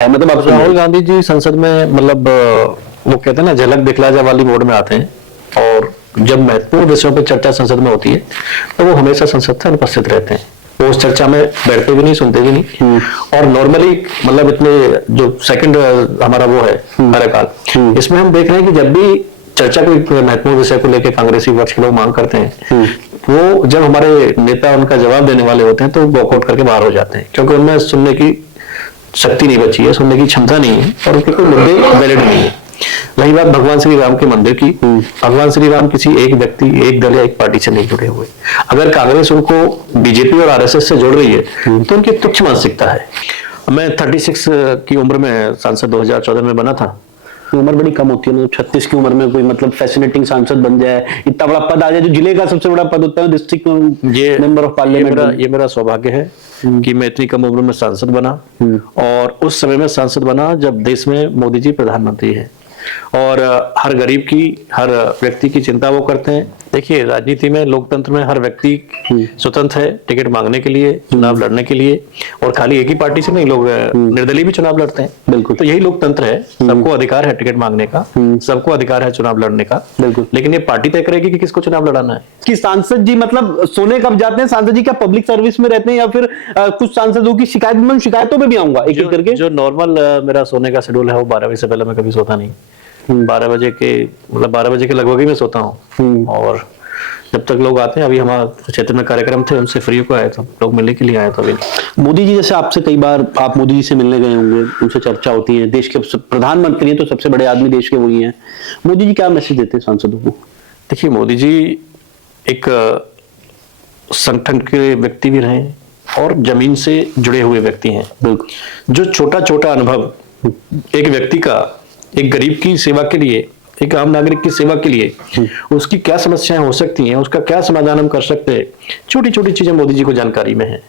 है, मतलब आप राहुल गांधी जी संसद में मतलब वो कहते हैं ना झलक दिखला जा वाली मोड में आते हैं, और जब महत्वपूर्ण विषयों पर चर्चा संसद में होती है तो वो हमेशा संसद से अनुपस्थित रहते हैं। वो उस चर्चा में बैठते भी नहीं, सुनते भी नहीं। और नॉर्मली मतलब इतने जो सेकंड हमारा वो है कार्यकाल, इसमें हम देख रहे हैं कि जब भी चर्चा कोई महत्वपूर्ण विषय को लेकर कांग्रेसी पक्ष के लोग मांग करते हैं, वो जब हमारे नेता उनका जवाब देने वाले होते हैं तो वॉकआउट करके बाहर हो जाते हैं, क्योंकि उनमें सुनने की शक्ति नहीं बची है, सुनने की क्षमता नहीं है, और उनके कोई मुद्दे वैलिड नहीं है। रही बात भगवान श्री राम के मंदिर की, भगवान श्री राम किसी एक व्यक्ति, एक दल या एक पार्टी से नहीं जुड़े हुए। अगर कांग्रेस उनको बीजेपी और आरएसएस से जोड़ रही है तो उनकी तुच्छ मानसिकता है। मैं 36 की उम्र में सांसद 2014 में बना था। उम्र बड़ी कम होती है ना, 36 की उम्र में कोई मतलब फैसिनेटिंग सांसद बन जाए, इतना बड़ा पद आ जाए, जो जिले का सबसे बड़ा पद होता है डिस्ट्रिक्ट मेंबर ऑफ पार्लियामेंट। ये मेरा सौभाग्य है कि मैं इतनी कम उम्र में सांसद बना, और उस समय में सांसद बना जब देश में मोदी जी प्रधानमंत्री हैं, और हर गरीब की, हर व्यक्ति की चिंता वो करते हैं। देखिए, राजनीति में, लोकतंत्र में हर व्यक्ति स्वतंत्र है टिकट मांगने के लिए, चुनाव लड़ने के लिए, और खाली एक ही पार्टी से नहीं, लोग निर्दलीय भी चुनाव लड़ते हैं। बिल्कुल, तो यही लोकतंत्र है, सबको अधिकार है टिकट मांगने का, सबको अधिकार है चुनाव लड़ने का। बिल्कुल, लेकिन ये पार्टी तय करेगी कि किसको चुनाव लड़ाना है। कि सांसद जी मतलब सोने कब जाते हैं सांसद जी, क्या पब्लिक सर्विस में रहते हैं, या फिर कुछ सांसदों की शिकायतों में भी आऊंगा एक एक करके। जो नॉर्मल मेरा सोने का शेड्यूल है वो 12 बजे से पहले मैं कभी सोता नहीं। 12 बजे के मतलब 12 बजे के लगभग ही मैं सोता हूँ, और जब तक लोग आते हैं, अभी हमारे क्षेत्र में कार्यक्रम थे, उनसे फ्री को आए, तो लोग मिलने के लिए आए। तो अभी मोदी जी जैसे आपसे कई बार आप मोदी जी से मिलने गए होंगे, उनसे चर्चा होती है, देश के प्रधानमंत्री हैं तो सबसे बड़े आदमी देश के वही हैं। मोदी जी क्या मैसेज देते हैं सांसदों को? देखिए, मोदी जी एक संगठन के व्यक्ति भी रहे और जमीन से जुड़े हुए व्यक्ति हैं। बिल्कुल, जो छोटा छोटा अनुभव एक व्यक्ति का, एक गरीब की सेवा के लिए, एक आम नागरिक की सेवा के लिए उसकी क्या समस्याएं हो सकती हैं, उसका क्या समाधान हम कर सकते हैं, छोटी छोटी चीजें मोदी जी को जानकारी में है।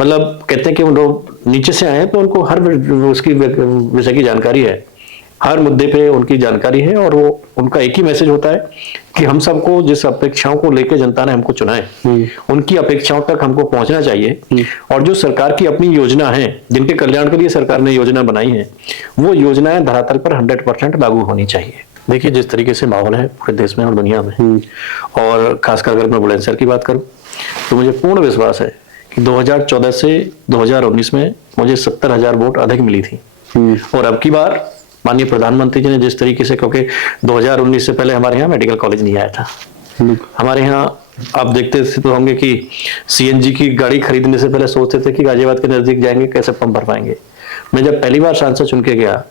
मतलब कहते हैं कि उन लोग नीचे से आए हैं तो उनको हर उसकी विषय की जानकारी है, हर मुद्दे पे उनकी जानकारी है, और वो उनका एक ही मैसेज होता है कि हम सबको जिस अपेक्षाओं को लेकर जनता ने हमको चुना है, उनकी अपेक्षाओं तक हमको पहुंचना चाहिए, और जो सरकार की अपनी योजना है, जिनके कल्याण के लिए सरकार ने योजना बनाई है, वो योजनाएं धरातल पर 100% लागू होनी चाहिए। देखिए, जिस तरीके से माहौल है पूरे देश में और दुनिया में, और खासकर अगर मैं बुलंदशहर की बात करूं, तो मुझे पूर्ण विश्वास है कि 2014 से 2019 में मुझे 70,000 वोट अधिक मिली थी। और अब की बार माननीय प्रधानमंत्री जी ने जिस तरीके से, क्योंकि 2019 से पहले हमारे यहाँ मेडिकल कॉलेज नहीं आया था। हमारे यहाँ आप देखते तो होंगे कि सीएनजी की गाड़ी खरीदने से पहले सोचते थे कि गाजियाबाद के नजदीक जाएंगे, कैसे पंप भर पाएंगे। मैं जब पहली बार सांसद चुन के गया,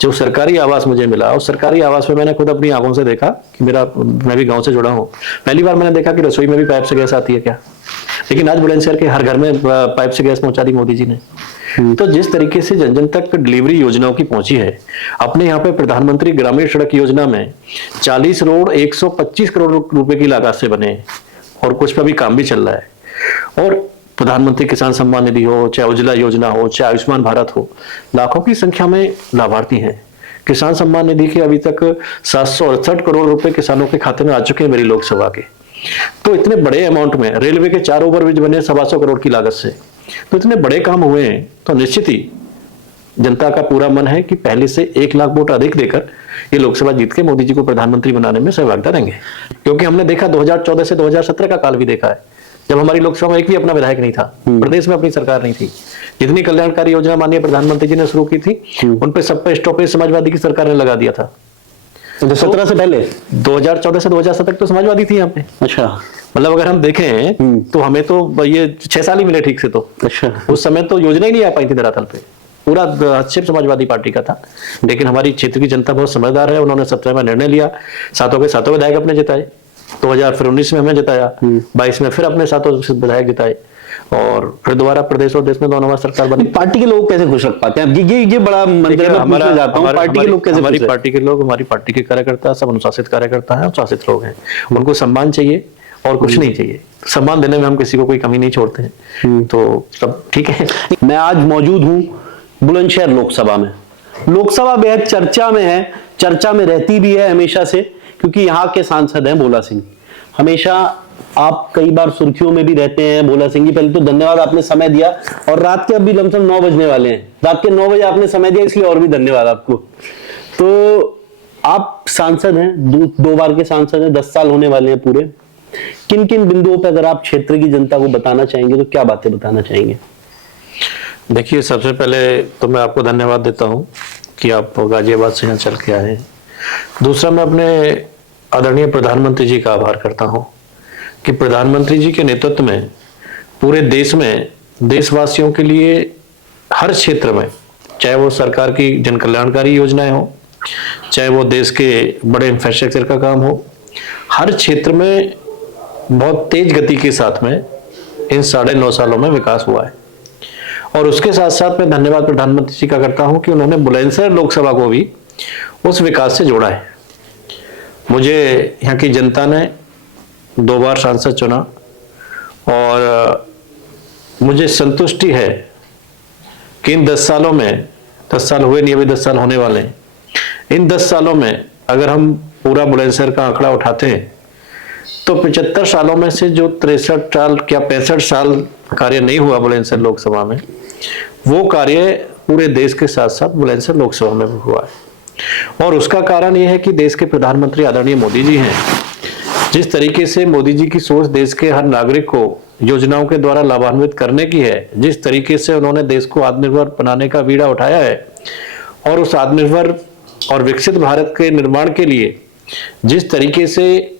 जो सरकारी आवास मुझे मिला, उस सरकारी आवास में मैंने खुद अपनी आंखों से देखा कि मैं भी गांव से जुड़ा हूं। पहली बार मैंने देखा कि रसोई में भी पाइप से गैस आती है क्या। लेकिन आज बुलंदशहर के हर घर में पाइप से गैस पहुंचा दी मोदी जी ने। तो जिस तरीके से जन जन तक डिलीवरी योजनाओं की पहुंची है, अपने यहाँ पे प्रधानमंत्री ग्रामीण सड़क योजना में 40 रोड 125 करोड़ रुपए की लागत से बने, और कुछ पे भी काम भी चल रहा है। और प्रधानमंत्री किसान सम्मान निधि हो, चाहे उज्ज्वला योजना हो, चाहे आयुष्मान भारत हो, लाखों की संख्या में लाभार्थी हैं। किसान सम्मान निधि के अभी तक 768 करोड़ रुपए किसानों के खाते में आ चुके हैं मेरी लोकसभा के। तो इतने बड़े अमाउंट में रेलवे के 4 ओवरब्रिज बने 125 करोड़ की लागत से, तो इतने बड़े काम हुए हैं। तो निश्चित ही जनता का पूरा मन है कि पहले से 1 लाख वोट अधिक देकर ये लोकसभा जीत के मोदी जी को प्रधानमंत्री बनाने में सहभागिता देंगे। क्योंकि हमने देखा 2014 से 2017 का काल भी देखा है, जब हमारी लोकसभा में एक भी अपना विधायक नहीं था, प्रदेश में अपनी सरकार नहीं थी। जितनी कल्याणकारी योजना माननीय प्रधानमंत्री जी ने शुरू की थी, उन पे सब पे स्टॉपेज समाजवादी की सरकार ने लगा दिया था। 17 से पहले 2014 से 2017 तक तो समाजवादी थी यहाँ पे। अच्छा, मतलब अगर हम देखें तो हमें तो ये 6 साल ही मिले ठीक से। तो अच्छा, उस समय तो योजना ही नहीं आ पाई थी धरातल पे, पूरा हस्तक्षेप समाजवादी पार्टी का था। लेकिन हमारी क्षेत्र की जनता बहुत समझदार है, उन्होंने 17 में निर्णय लिया, सातों के सातों विधायक अपने जिताए। 2019 में हमें जिताया, 22 में फिर अपने सातों विधायक जिताए, और फिर दोबारा प्रदेश और देश में 2 नंबर सरकार बनी। पार्टी के लोग कैसे खुश रख पाते हैं? ये बड़ा मंदिर में पूछना चाहता हूं, पार्टी के लोग कैसे? हमारी पार्टी के लोग, हमारी पार्टी के कार्यकर्ता सब अनुशासित कार्यकर्ता हैं, अनुशासित लोग हैं। उनको सम्मान चाहिए और कुछ नहीं चाहिए। सम्मान देने में हम किसी को कोई कमी नहीं छोड़ते हैं, तो सब ठीक है। मैं आज मौजूद हूँ बुलंदशहर लोकसभा में। लोकसभा बेहद चर्चा में है, चर्चा में रहती भी है हमेशा से, क्योंकि यहाँ के सांसद हैं भोला सिंह। हमेशा आप कई बार सुर्खियों में भी रहते हैं। भोला सिंह जी, पहले तो धन्यवाद, आपने समय दिया, और रात के अभी लमसम 9 बजने वाले हैं, रात के 9 बजे आपने समय दिया, इसलिए और भी धन्यवाद आपको। तो आप सांसद हैं, दो बार के सांसद हैं, 10 साल होने वाले हैं पूरे। किन किन बिंदुओं पर अगर आप क्षेत्र की जनता को बताना चाहेंगे तो क्या बातें बताना चाहेंगे? देखिए, सबसे पहले तो मैं आपको धन्यवाद देता हूं कि आप गाजियाबाद से यहाँ चल के आए हैं। दूसरा, मैं अपने आदरणीय प्रधानमंत्री जी का आभार करता हूं कि प्रधानमंत्री जी के नेतृत्व में पूरे देश में देशवासियों के लिए हर क्षेत्र में, चाहे वो सरकार की जन कल्याणकारी योजनाएं हो, चाहे वो देश के बड़े इंफ्रास्ट्रक्चर का काम हो, हर क्षेत्र में बहुत तेज गति के साथ में इन 9.5 सालों में विकास हुआ है। और उसके साथ साथ मैं धन्यवाद प्रधानमंत्री जी का करता हूं कि उन्होंने बुलंदशहर लोकसभा को भी उस विकास से जोड़ा है। मुझे यहाँ की जनता ने 2 बार सांसद चुना और मुझे संतुष्टि है कि इन 10 सालों में, 10 साल हुए नहीं, अभी 10 साल होने वाले हैं, इन 10 सालों में अगर हम पूरा बुलंदशहर का आंकड़ा उठाते हैं तो 75 सालों में से जो 63 साल क्या 65 साल कार्य नहीं हुआ बुलंदशहर लोकसभा में, वो कार्य पूरे देश के साथ साथ बुलंदशहर लोकसभा में भी हुआ है। और उसका कारण यह है कि देश के प्रधानमंत्री आदरणीय मोदी जी हैं। जिस तरीके से मोदी जी की सोच देश के हर नागरिक को योजनाओं के द्वारा लाभान्वित करने की है, जिस तरीके से उन्होंने देश को आत्मनिर्भर बनाने का बीड़ा उठाया है, और उस आत्मनिर्भर और विकसित भारत के निर्माण के लिए जिस तरीके से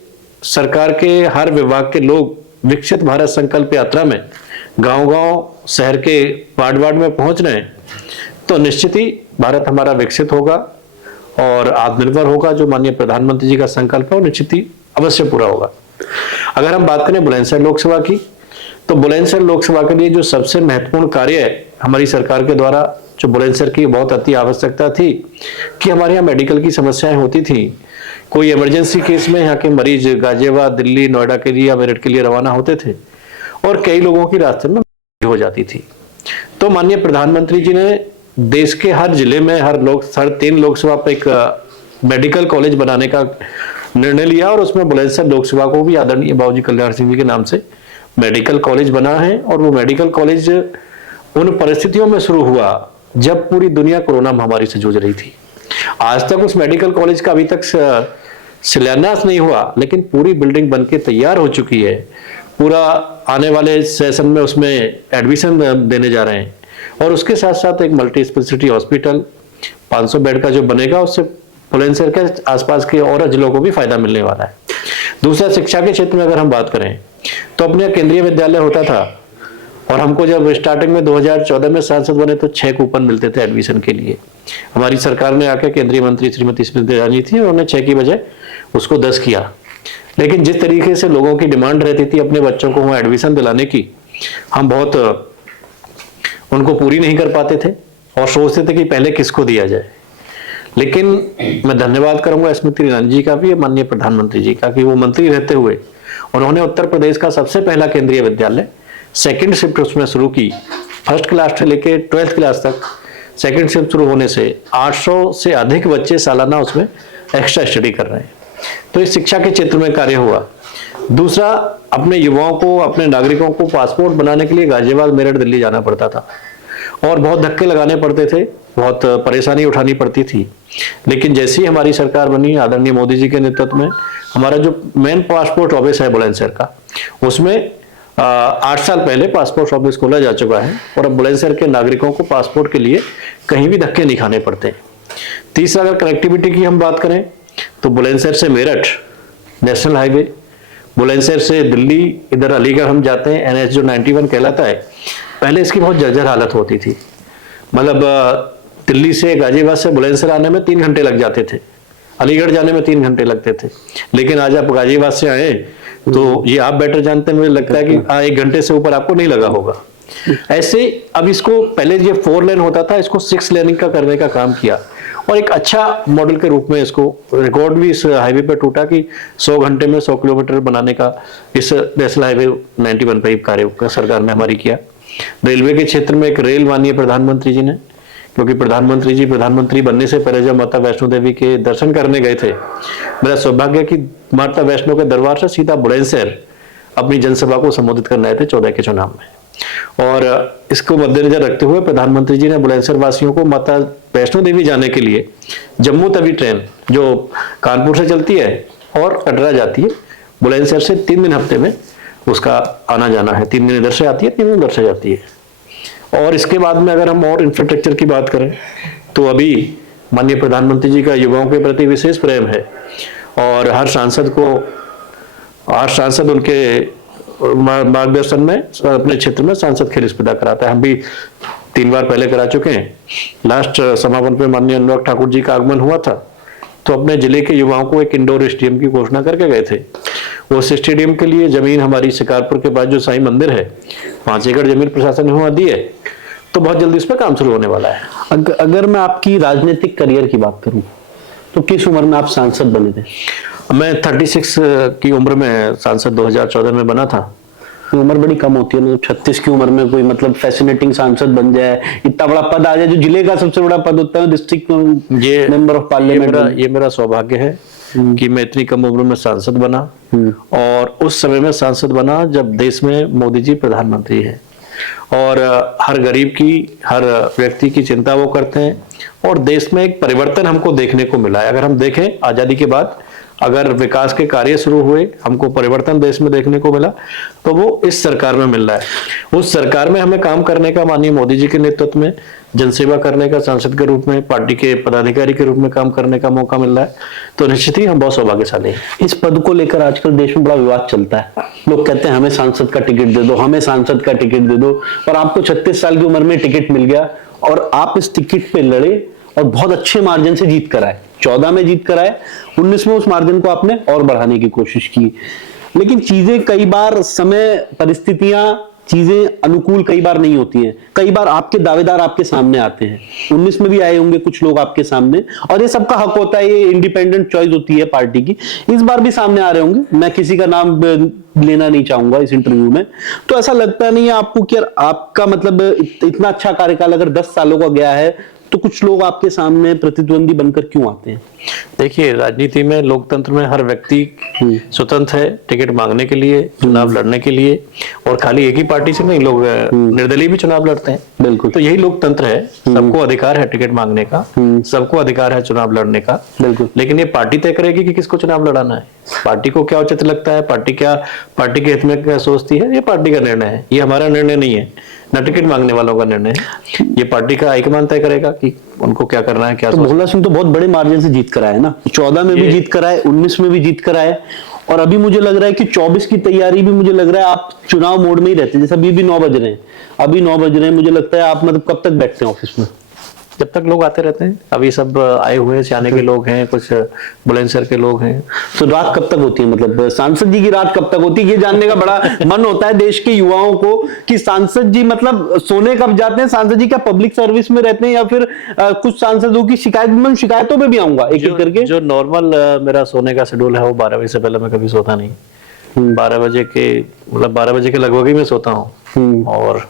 सरकार के हर विभाग के लोग विकसित भारत संकल्प यात्रा में गांव-गांव, शहर के वार्ड-वार्ड में पहुंच रहे हैं, तो निश्चित ही भारत हमारा विकसित होगा और आत्मनिर्भर होगा। जो माननीय प्रधानमंत्री जी का संकल्प है वो निश्चित ही अवश्य पूरा होगा। अगर हम बात करें बुलंदशहर लोकसभा की, तो बुलंदशहर लोकसभा के लिए जो सबसे महत्वपूर्ण कार्य है हमारी सरकार के द्वारा, जो बुलंदशहर की बहुत अति आवश्यकता थी कि हमारे यहाँ मेडिकल की समस्याएं होती थी। कोई इमरजेंसी केस में यहाँ के मरीज गाजियाबाद, दिल्ली, नोएडा के लिए या मेरठ के लिए रवाना होते थे और कई लोगों की रास्ते में हो जाती थी। तो माननीय प्रधानमंत्री जी ने देश के हर जिले में, हर 3 लोकसभा पर एक मेडिकल कॉलेज बनाने का निर्णय लिया और उसमें बुलंदशहर लोकसभा को भी आदरणीय बाबूजी कल्याण सिंह जी के नाम से मेडिकल कॉलेज बना है। और वो मेडिकल कॉलेज उन परिस्थितियों में शुरू हुआ जब पूरी दुनिया कोरोना महामारी से जूझ रही थी। आज तक उस मेडिकल कॉलेज का अभी तक शिलान्यास नहीं हुआ, लेकिन पूरी बिल्डिंग बनके तैयार हो चुकी है। पूरा आने वाले सेशन में उसमें एडमिशन देने जा रहे हैं। और उसके साथ साथ एक मल्टी स्पेशलिटी हॉस्पिटल 500 बेड का जो बनेगा, उससे बुलंदशहर के आसपास के और जिलों को भी फायदा मिलने वाला है। दूसरा, शिक्षा के क्षेत्र में अगर हम बात करें तो अपने केंद्रीय विद्यालय होता था और हमको जब स्टार्टिंग में 2014 में सांसद बने तो 6 कूपन मिलते थे एडमिशन के लिए। हमारी सरकार ने आकर, केंद्रीय मंत्री श्रीमती स्मृति ईरानी थी, उन्होंने 6 की बजाय उसको 10 किया। लेकिन जिस तरीके से लोगों की डिमांड रहती थी अपने बच्चों को वहाँ एडमिशन दिलाने की, हम बहुत उनको पूरी नहीं कर पाते थे और सोचते थे कि पहले किसको दिया जाए। लेकिन मैं धन्यवाद करूंगा स्मृति ईरानी जी का भी, माननीय प्रधानमंत्री जी का, कि वो मंत्री रहते हुए उन्होंने उत्तर प्रदेश का सबसे पहला केंद्रीय विद्यालय 2nd शिफ्ट उसमें शुरू की। 1st क्लास से लेके 12th क्लास तक 2nd शिफ्ट शुरू होने से 800 से अधिक बच्चे सालाना उसमें एक्स्ट्रा स्टडी कर रहे हैं। तो इस शिक्षा के क्षेत्र में कार्य हुआ। दूसरा, अपने युवाओं को, अपने नागरिकों को पासपोर्ट बनाने के लिए गाजियाबाद, मेरठ, दिल्ली जाना पड़ता था और बहुत धक्के लगाने पड़ते थे, बहुत परेशानी उठानी पड़ती थी। लेकिन जैसे ही हमारी सरकार बनी आदरणीय मोदी जी के नेतृत्व में, हमारा जो मेन पासपोर्ट ऑफिस है बुलंदशहर का, उसमें 8 साल पहले पासपोर्ट ऑफिस खोला जा चुका है और अब बुलंदशहर के नागरिकों को पासपोर्ट के लिए कहीं भी धक्के नहीं खाने पड़ते। तीसरा, अगर कनेक्टिविटी की हम बात करें तो बुलंदशहर से मेरठ नेशनल हाईवे, बुलंदशहर से दिल्ली, इधर अलीगढ़ हम जाते हैं, NH जो 91 कहलाता है, पहले इसकी बहुत जर्जर हालत होती थी। मतलब दिल्ली से, गाजियाबाद से बुलंदशहर आने में 3 घंटे लग जाते थे, अलीगढ़ जाने में 3 घंटे लगते थे। लेकिन आज आप गाजियाबाद से आए तो ये आप बेटर जानते हैं, मुझे लगता है कि 1 घंटे से ऊपर आपको नहीं लगा होगा। ऐसे अब इसको, पहले ये 4 लेन होता था, इसको 6 लेनिंग का करने का काम किया और एक अच्छा मॉडल के रूप में इसको, रिकॉर्ड भी इस हाईवे पे टूटा कि 100 घंटे में 100 किलोमीटर बनाने का इस नेशनल हाईवे 91 पे कार्य सरकार ने हमारी किया। रेलवे के क्षेत्र में एक रेल माननीय प्रधानमंत्री जी ने क्योंकि प्रधानमंत्री जी प्रधानमंत्री बनने से पहले जब माता वैष्णो देवी के दर्शन करने गए थे, मेरा सौभाग्य कि माता वैष्णो के दरबार से सीधा बुलंदशहर अपनी जनसभा को संबोधित करने आए थे 14 के चुनाव में। और इसको मद्देनजर रखते हुए प्रधानमंत्री जी ने बुलंदशहर वासियों को माता वैष्णो देवी जाने के लिए जम्मू तवी ट्रेन जो कानपुर से चलती है और कटरा जाती है, बुलंदशहर से 3 दिन हफ्ते में उसका आना जाना है। 3 दिन इधर से आती है, 3 दिन उधर से जाती है। और इसके बाद में अगर हम और इंफ्रास्ट्रक्चर की बात करें तो अभी माननीय प्रधानमंत्री जी का युवाओं के प्रति विशेष प्रेम है और हर सांसद उनके मार्गदर्शन में अपने क्षेत्र में सांसद खेल स्पर्धा कराता है। हम भी 3 बार पहले करा चुके हैं। लास्ट समापन पे माननीय अनुराग ठाकुर जी का आगमन हुआ था तो अपने जिले के युवाओं को एक इंडोर स्टेडियम की घोषणा करके गए थे। उस स्टेडियम के लिए जमीन हमारी शिकारपुर के पास जो साईं मंदिर है 5 एकड़ जमीन प्रशासन ने वहां दी है, तो बहुत जल्दी इस पर काम शुरू होने वाला है। अगर मैं आपकी राजनीतिक करियर की बात करूं तो किस उम्र में आप सांसद बने थे? मैं 36 की उम्र में सांसद 2014 में बना था। उम्र बड़ी कम होती है ना, 36 की उम्र में कोई मतलब फैसिनेटिंग सांसद बन जाए, इतना बड़ा पद आ जाए जो जिले का सबसे बड़ा पद होता है, डिस्ट्रिक्ट मेंबर ऑफ पार्लियामेंट। ये मेरा सौभाग्य है कि मैं इतनी कम उम्र में सांसद बना और उस समय में सांसद बना जब देश में मोदी जी प्रधानमंत्री हैं और हर गरीब की, हर व्यक्ति की चिंता वो करते हैं और देश में एक परिवर्तन हमको देखने को मिला है। अगर हम देखें आजादी के बाद अगर विकास के कार्य शुरू हुए, हमको परिवर्तन देश में देखने को मिला तो वो इस सरकार में मिल रहा है। उस सरकार में हमें काम करने का, माननीय मोदी जी के नेतृत्व में जनसेवा करने का, सांसद के रूप में, पार्टी के पदाधिकारी के रूप में काम करने का मौका मिल रहा है, तो निश्चित ही हम बहुत सौभाग्यशाली हैं। इस पद को लेकर आजकल देश में बड़ा विवाद चलता है। लोग कहते हैं हमें सांसद का टिकट दे दो, हमें सांसद का टिकट दे दो, और आपको 36 साल की उम्र में टिकट मिल गया और आप इस टिकट पे लड़े और बहुत अच्छे मार्जिन से जीत कर आए। 14 में जीत कर आए, 19 में उस मार्जिन को आपने और बढ़ाने की कोशिश की, लेकिन चीजें कई बार, समय, परिस्थितियां, चीजें अनुकूल कई बार नहीं होती हैं। कई बार आपके दावेदार आपके सामने आते हैं, 19 में भी आए होंगे कुछ लोग आपके सामने, और ये सबका हक होता है, ये इंडिपेंडेंट चॉइस होती है पार्टी की। इस बार भी सामने आ रहे होंगे, मैं किसी का नाम लेना नहीं चाहूंगा इस इंटरव्यू में। तो ऐसा लगता नहीं है आपको कि यार आपका मतलब इतना अच्छा कार्यकाल अगर 10 सालों का गया है तो कुछ लोग आपके सामने प्रतिद्वंदी बनकर क्यों आते हैं? देखिए, राजनीति में, लोकतंत्र में हर व्यक्ति स्वतंत्र है टिकट मांगने के लिए, चुनाव लड़ने के लिए, और खाली एक ही पार्टी से नहीं, लोग निर्दलीय भी चुनाव लड़ते हैं। बिल्कुल, तो यही लोकतंत्र है। सबको अधिकार है टिकट मांगने का, सबको अधिकार है चुनाव लड़ने का। बिल्कुल, लेकिन ये पार्टी तय करेगी कि किसको चुनाव लड़ाना है। पार्टी को क्या उचित लगता है, पार्टी के हित में क्या सोचती है, ये पार्टी का निर्णय है। ये हमारा निर्णय नहीं है, न टिकट मांगने वालों का निर्णय है। ये पार्टी का हाईकमान तय करेगा कि उनको क्या करना है, क्या। तो भोला सिंह तो बहुत बड़े मार्जिन से जीत कर आए ना, 14 में भी जीत कर आए, 19 में भी जीत कर आए, और अभी मुझे लग रहा है कि 24 की तैयारी भी, मुझे लग रहा है आप चुनाव मोड में ही रहते हैं। जैसे अभी भी 9 बज रहे हैं, अभी 9 बज रहे हैं, मुझे लगता है आप मतलब कब तक बैठते हैं ऑफिस में? जब तक लोग आते रहते हैं। अभी सब आए हुए हैं, सियाने के लोग हैं, कुछ बुलंदशहर के लोग हैं। तो रात कब तक होती है, मतलब सांसद जी की रात कब तक होती है? ये जानने का बड़ा मन होता है देश के युवाओं को कि सांसद जी मतलब सोने कब जाते हैं, सांसद जी क्या पब्लिक सर्विस में रहते हैं, या फिर कुछ सांसदों की शिकायतों पे भी आऊंगा एक एक करके। जो नॉर्मल मेरा सोने का शेड्यूल है वो 12 बजे से पहले मैं कभी सोता नहीं। 12 बजे के लगभग ही मैं सोता हूँ। और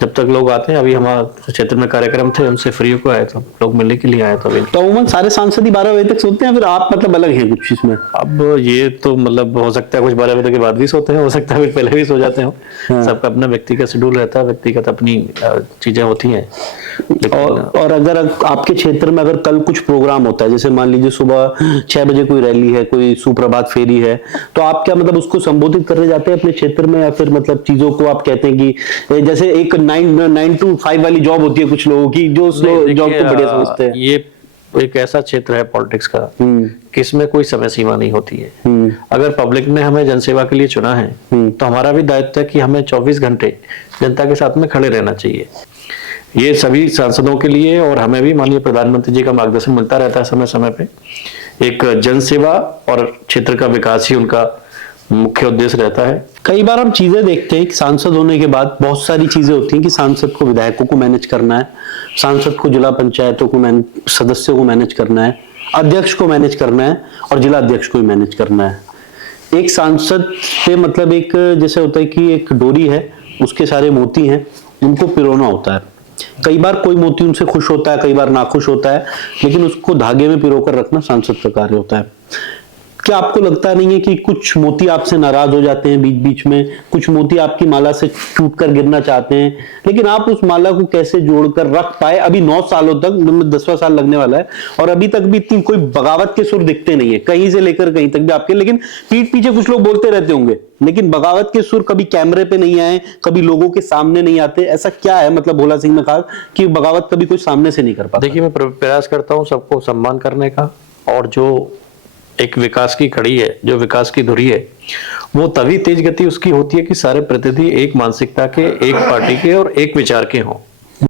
जब तक लोग आते हैं, अभी हमारे क्षेत्र में कार्यक्रम थे, हमसे फ्री होकर आए, तो लोग मिलने के लिए आए। तो अमूमन सारे सांसद ही 12 बजे तक सोते हैं, फिर आप मतलब अलग हैं कुछ इसमें? अब ये तो मतलब हो सकता है कुछ 12 बजे के बाद भी सोते हैं, हो सकता है कुछ पहले भी सो जाते हो। सबका अपना व्यक्तिगत शेड्यूल रहता है, व्यक्तिगत अपनी चीजें होती हैं। और अगर आपके क्षेत्र में अगर कल कुछ प्रोग्राम होता है, जैसे मान लीजिए सुबह 6 बजे कोई रैली है, कोई सुप्रभात फेरी है, तो आप क्या मतलब उसको संबोधित करने जाते हैं अपने क्षेत्र में, या फिर मतलब चीजों को आप कहते हैं कि जैसे एक 9 to 5 वाली जॉब होती है कुछ लोगों की, जो जॉब को बढ़िया समझते हैं? ये एक ऐसा क्षेत्र है पॉलिटिक्स का कि इसमें कोई समय सीमा नहीं होती है। अगर पब्लिक ने हमें जनसेवा के लिए चुना है तो हमारा भी दायित्व है कि हमें 24 घंटे जनता के साथ में खड़े रहना चाहिए। ये सभी सांसदों के लिए, और हमें भी माननीय प्रधानमंत्री जी का मार्गदर्शन मिलता रहता है समय समय पे। एक जनसेवा और क्षेत्र का विकास ही उनका मुख्य उद्देश्य रहता है। कई बार हम चीजें देखते हैं कि सांसद होने के बाद बहुत सारी चीजें होती हैं कि सांसद को विधायकों को मैनेज करना है, सांसद को जिला पंचायतों को सदस्यों को मैनेज करना है, अध्यक्ष को मैनेज करना है, और जिला अध्यक्ष को भी मैनेज करना है। एक सांसद पे मतलब एक जैसे होता है कि एक डोरी है, उसके सारे मोती हैं, उनको पिरोना होता है। कई बार कोई मोती उनसे खुश होता है, कई बार नाखुश होता है, लेकिन उसको धागे में पिरोकर रखना सांसद का कार्य होता है। क्या आपको लगता नहीं है कि कुछ मोती आपसे नाराज हो जाते हैं बीच बीच में, कुछ मोती आपकी माला से टूट कर गिरना चाहते हैं, लेकिन आप उस माला को कैसे जोड़कर रख पाए? अभी 9 सालों तक, 10वां साल लगने वाला है, और अभी तक भी इतनी कोई बगावत के सुर दिखते नहीं है कहीं से लेकर कहीं तक भी आपके, लेकिन पीठ पीछे कुछ लोग बोलते रहते होंगे, लेकिन बगावत के सुर कभी कैमरे पे नहीं आए, कभी लोगों के सामने नहीं आते। ऐसा क्या है मतलब भोला सिंह में खास कि बगावत कभी कोई सामने से नहीं कर पाता? देखिए, मैं प्रयास करता हूँ सबको सम्मान करने का, और जो एक विकास की कड़ी है, जो विकास की धुरी है, वो तभी तेज गति उसकी होती है कि सारे प्रतिनिधि एक मानसिकता के, एक पार्टी के और एक विचार के हों।